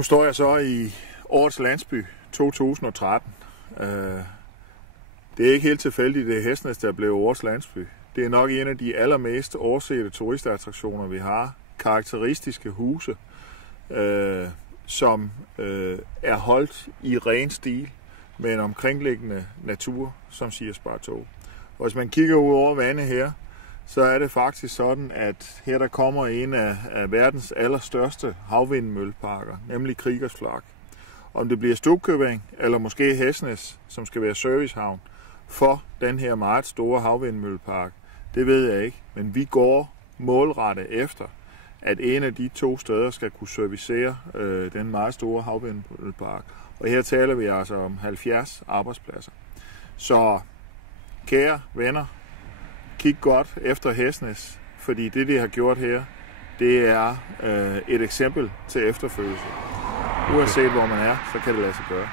Nu står jeg så i Årets Landsby 2013. Det er ikke helt tilfældigt, det er Hesnæs, der blev Årets Landsby. Det er nok en af de allermest oversete turistattraktioner, vi har. Karakteristiske huse, som er holdt i ren stil med en omkringliggende natur, som siger Spartå. Og hvis man kigger ud over vandet her, så er det faktisk sådan, at her der kommer en af verdens allerstørste havvindmølleparker, nemlig Kriegers Flak. Om det bliver Stubbekøbing eller måske Hesnæs, som skal være servicehavn for den her meget store havvindmøllepark, det ved jeg ikke. Men vi går målrettet efter, at en af de to steder skal kunne servicere den meget store havvindmøllepark. Og her taler vi altså om 70 arbejdspladser. Så kære venner, kig godt efter Hesnæs, fordi det, de har gjort her, det er et eksempel til efterfølgelse. Uanset hvor man er, så kan det lade sig gøre.